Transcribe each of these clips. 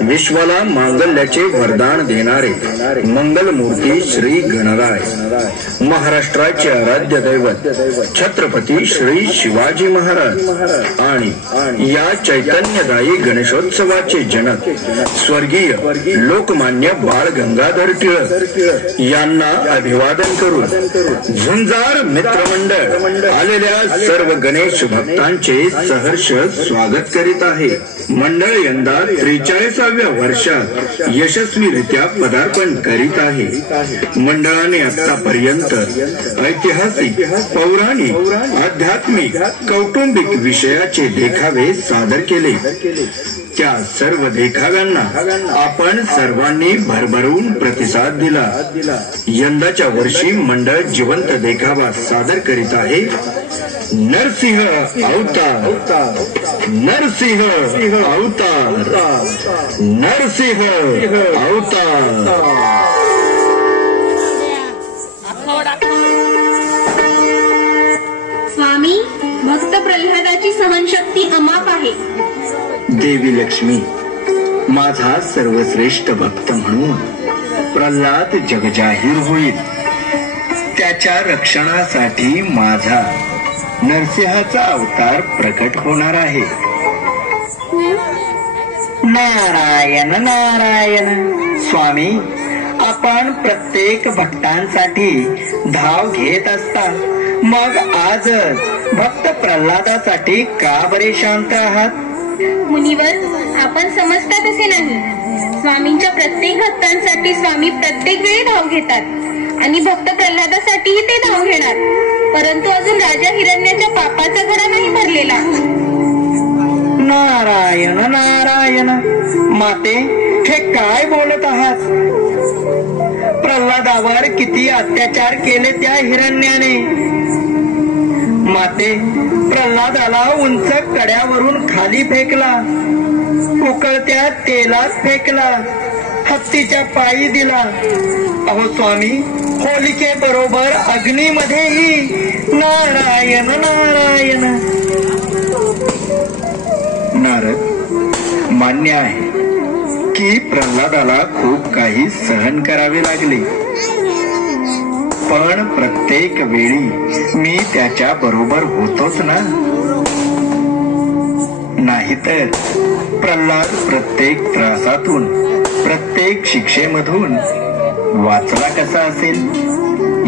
विश्वाला मांगल्याचे वरदान देणारे मंगलमूर्ती श्री गणराय, महाराष्ट्राचे आराध्य दैवत छत्रपती श्री शिवाजी महाराज आणि या चैतन्यदायी गणेशोत्सवाचे जनक स्वर्गीय लोकमान्य बाळ गंगाधर टिळक यांना अभिवादन करून झुंजार मित्रमंडळ आलेल्या सर्व गणेश भक्तांचे सहर्ष स्वागत करीत आहे। मंडळ यंदा 43व्या वर्षात यशस्वीरित्या पदार्पण करीत आहे। मंडळाने आतापर्यंत ऐतिहासिक, पौराणिक, आध्यात्मिक, कौटुंबिक विषयाचे देखावे सादर केले। त्या सर्व देखाव्यांना आपण सर्वांनी भरभरून प्रतिसाद दिला। यंदाच्या वर्षी मंडळ जिवंत देखावा सादर करीत आहे। नरसिंह अवतार, नरसिंह अवतार, नरसिंह अवतार। स्वामी, भक्त प्रल्हादाची सहनशक्ती अमाप आहे। देवी लक्ष्मी, माझा सर्वश्रेष्ठ भक्त म्हणून प्रल्हाद जगजाहीर होईल। त्याच्या रक्षणासाठी माझा नरसिंहाचा अवतार प्रकट होणार आहे। नारायण नारायण। स्वामी, आपण प्रत्येक भक्तांसाठी धाव घेत असता, मग आजच भक्त प्रल्हादासाठी का बरे शांत आहात? मुनिवर, आपण समजता तसे नाही। स्वामींच्या प्रत्येक भक्तांसाठी स्वामी प्रत्येक वेळी धाव घेतात आणि भक्त प्रल्हादासाठीही ते धाव घेणार, परंतु अजून राजा हिरण्याच्या पापाचा घडा नाही भरलेला। नारायण नारायण। माते, हे काय बोलत आहात? प्रल्हादावर किती अत्याचार केले त्या हिरण्याने। माते, प्रल्हादाला उंच कड्यावरून खाली फेकला, उकळत्या तेलात फेकला, हत्तीच्या पायी दिला। अहो स्वामी, होलिके बरोबर अग्नीमध्येही। नारायण नारायण। नारद, मान्य आहे की प्रल्हादाला खूप काही सहन करावे लागले, पण प्रत्येक वेळी मी त्याच्या बरोबर होतोच ना। नाहीतर प्रल्हाद प्रत्येक त्रासातून, प्रत्येक शिक्षेमधून वाचला कसा असेल,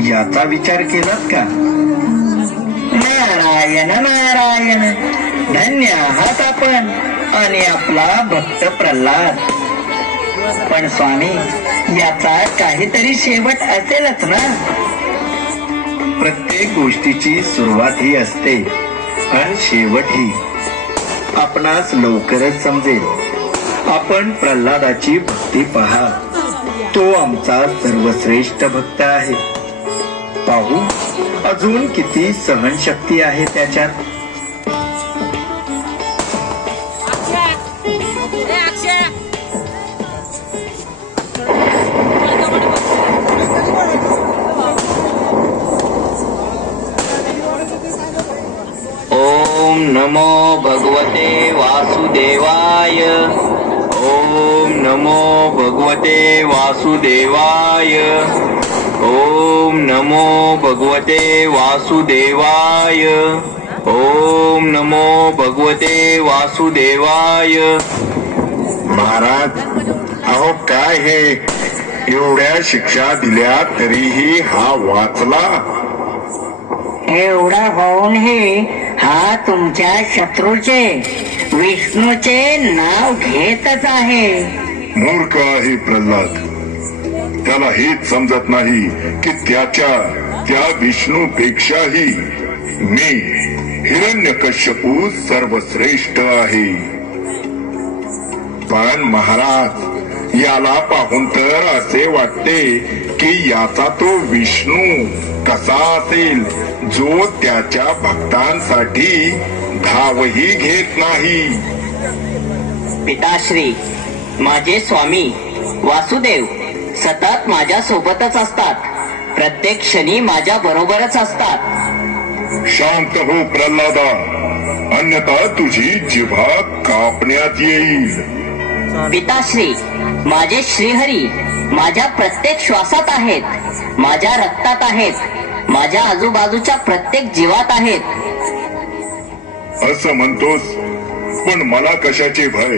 याचा विचार केलात का? नारायण नारायण। धन्य आहात आपण आणि आपला भक्त प्रल्हाद। पण स्वामी, याचा काहीतरी शेवट असेलच ना? प्रत्येक गोष्टीची सुरुवात ही असते आणि शेवटही आपणास लवकरच समजेल। आपण प्रल्हादाची भक्ती पहा, तो आमचा सर्वश्रेष्ठ भक्त आहे। पाहू अजून किती सहनशक्ती आहे त्याच्यात। ओम नमो भगवते वासुदेवाय। ओम नमो भगवते वासुदेवाय। ओम नमो भगवते वासुदेवाय। ओम नमो भगवते वासुदेवाय। महाराज, अहो काय हे, एवढ्या शिक्षा दिल्या तरीही हा वाचला? एवढा होऊनही हा तुमच्या शत्रूचे, विष्णूचे नाव घेतच आहे। मूर्ख आहे प्रल्हाद। त्याला हेच समजत नाही की त्या विष्णूपेक्षाही मी हिरण्यकश्यपू सर्वश्रेष्ठ आहे। पण महाराज, याला पाहून तर असे वाटते की याचा तो विष्णू कसा असेल, जो त्याच्या भक्तांसाठी धावही घेत नाही। पिताश्री, माझे स्वामी वासुदेव सतत माझ्या सोबतच असतात, प्रत्येक क्षणी माझ्या बरोबरच असतात। शांत हो प्रल्हादा, अन्यथा तुझी जिभा कापण्यात येईल। पिताश्री माझे श्रीहरी माझ्या प्रत्येक श्वासात आहेत, माझ्या रक्तात आहेत, माझ्या आजूबाजूच्या प्रत्येक जीवात आहेत. असं म्हणतोस, पण मला कशाचे भय?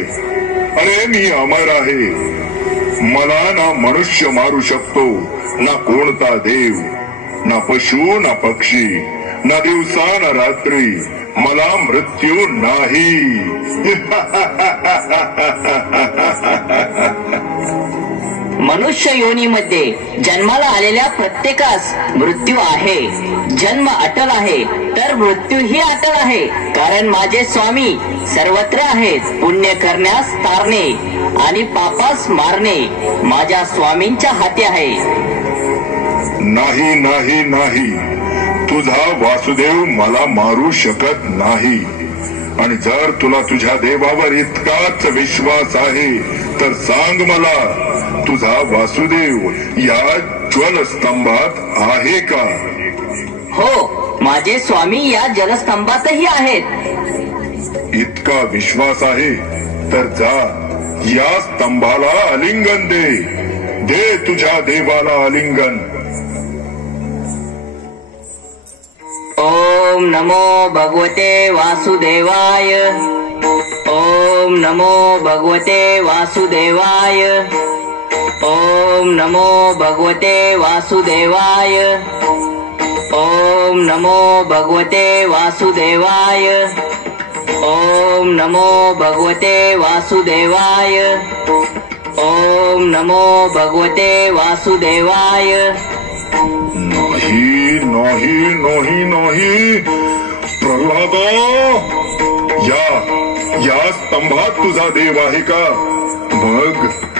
अरे मी अमर आहे. मला ना मनुष्य मारू शकतो, ना कोणता देव, ना पशु ना पक्षी, ना दिवसा ना रात्री. मला मृत्यू नाही. मनुष्य योनीमध्ये जन्माला आलेल्या प्रत्येकास मृत्यू आहे. जन्म अटल आहे तर मृत्यू ही अटल आहे. कारण माझे स्वामी सर्वत्र आहेत. पुण्य करण्यास तारणे आणि पापास मारणे माझ्या स्वामींच्या हाती आहे. नाही नाही नाही, तुझा वासुदेव मला मारू शकत नाही. आणि जर तुला तुझ्या देवावर इतकाच विश्वास आहे तर सांग मला, तुझा वासुदेव या ज्वलस्तंभात आहे का? हो, माझे स्वामी या जलस्तंभातही आहेत. इतका विश्वास आहे तर जा, या स्तंभाला आलिंगन दे. दे तुझ्या देवाला आलिंगन. ओम नमो भगवते वासुदेवाय. ओम नमो भगवते वासुदेवाय. ओम नमो भगवते वासुदेवाय. ओम नमो भगवते वासुदेवाय. ओम नमो भगवते वासुदेवाय. ओम नमो भगवते वासुदेवाय. नाही नाही नाही नाही, प्रल्हादा, या स्तंभात तुझा देव आहे का?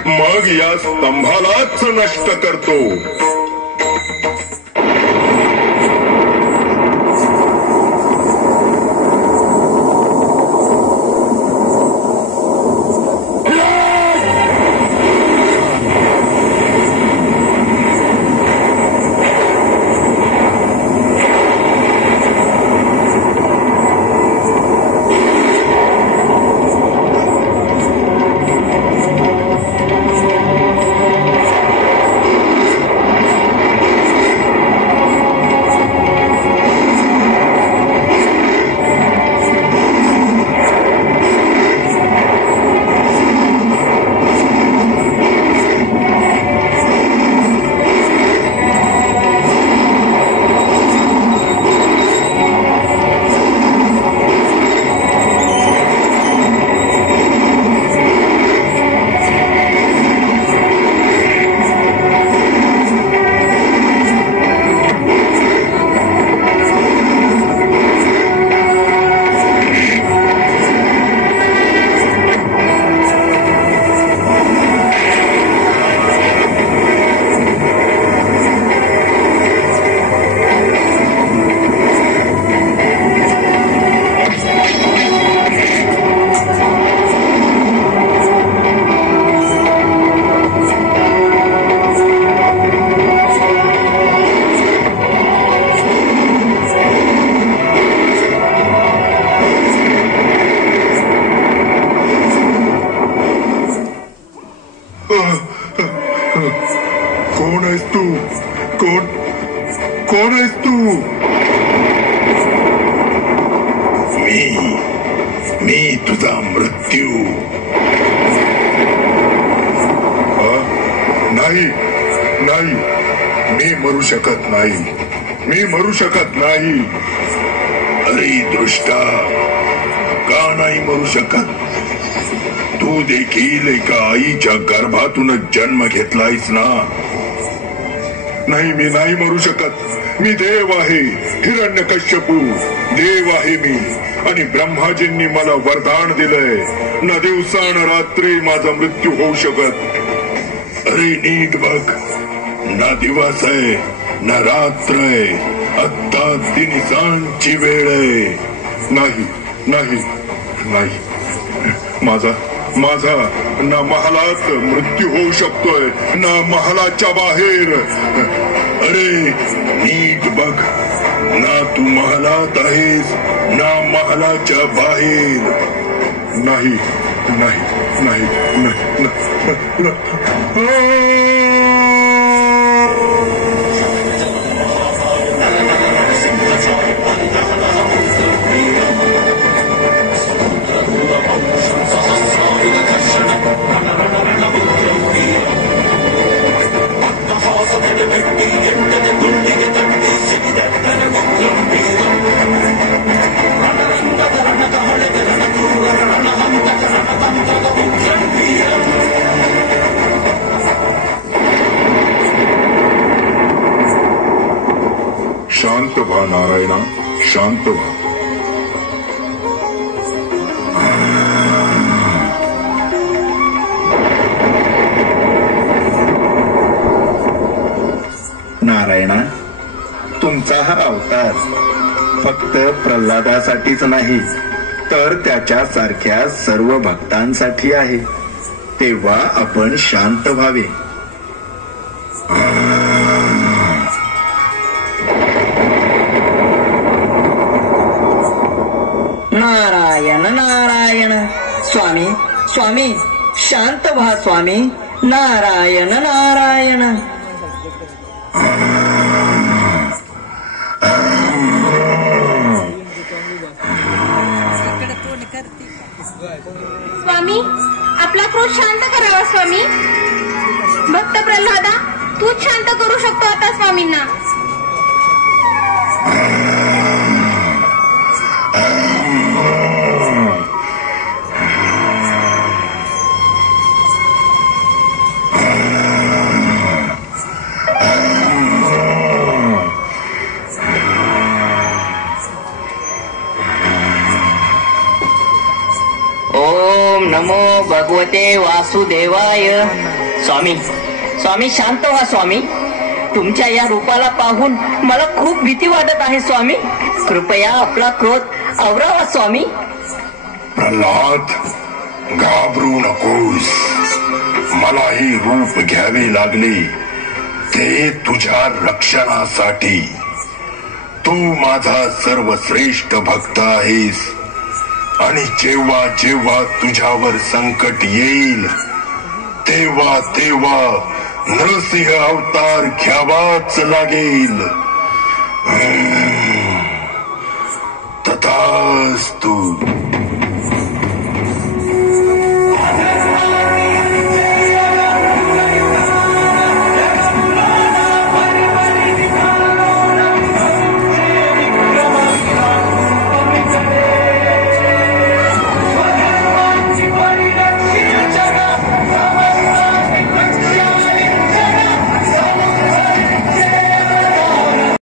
मग या स्तंभालाच नष्ट करतो. कोण आहेस तू? कोण आहेस तू? मी तुझा मृत्यू. नाही नाही, मी मरू शकत नाही. मी मरू शकत नाही. अरे दृष्टा, का नाही मरू शकत? तू देखील एका आईच्या गर्भातूनच जन्म घेतलायस ना. नाही, मी नाही मरू शकत. मी देव आहे, हिरण्यकश्यपू देव आहे मी. आणि ब्रह्माजींनी मला वरदान दिलंय, ना दिवसा ना रात्री माझा मृत्यू होऊ शकत. अरे नीट बघ, ना दिवस आहे ना रात्र आहे. आत्ता दिनिसांची वेळ आहे. नाही नाही नाही, माझा ना महालात मृत्यू होऊ शकतोय ना महालाच्या बाहेर. अरे नीट बघ, ना तू महालात आहेस ना महालाच्या बाहेर. नाही नाही नाही नाही, शांत व्हा नारायणा, शांत व्हा. नारायणा, तुमचा हा अवतार फक्त प्रल्हादासाठीच नाही तर त्याच्या सारख्या सर्व भक्तांसाठी आहे. तेव्हा आपण शांत व्हावे. नारायण नारायण. स्वामी स्वामी शांत व्हा स्वामी. नारायण नारायण. स्वामी, आपला क्रोध शांत करावा स्वामी. भक्त प्रल्हादा, तूच शांत करू शकतो आता स्वामींना. ओम नमो भगवते वासुदेवाय. स्वामी स्वामी शांत व्हा स्वामी. तुमच्या या रूपाला पाहून मला खूप भीती वाटत आहे स्वामी. कृपया आपला क्रोध आवरावा स्वामी. प्रल्हाद, घाबरू नकोस. मला हे रूप घ्यावे लागले ते तुझ्या रक्षणासाठी. तू माझा सर्वश्रेष्ठ भक्त आहेस आणि जेव्हा जेव्हा तुझ्यावर संकट येईल तेव्हा तेव्हा नरसिंह अवतार घ्यावाच लागेल. तथास्तु.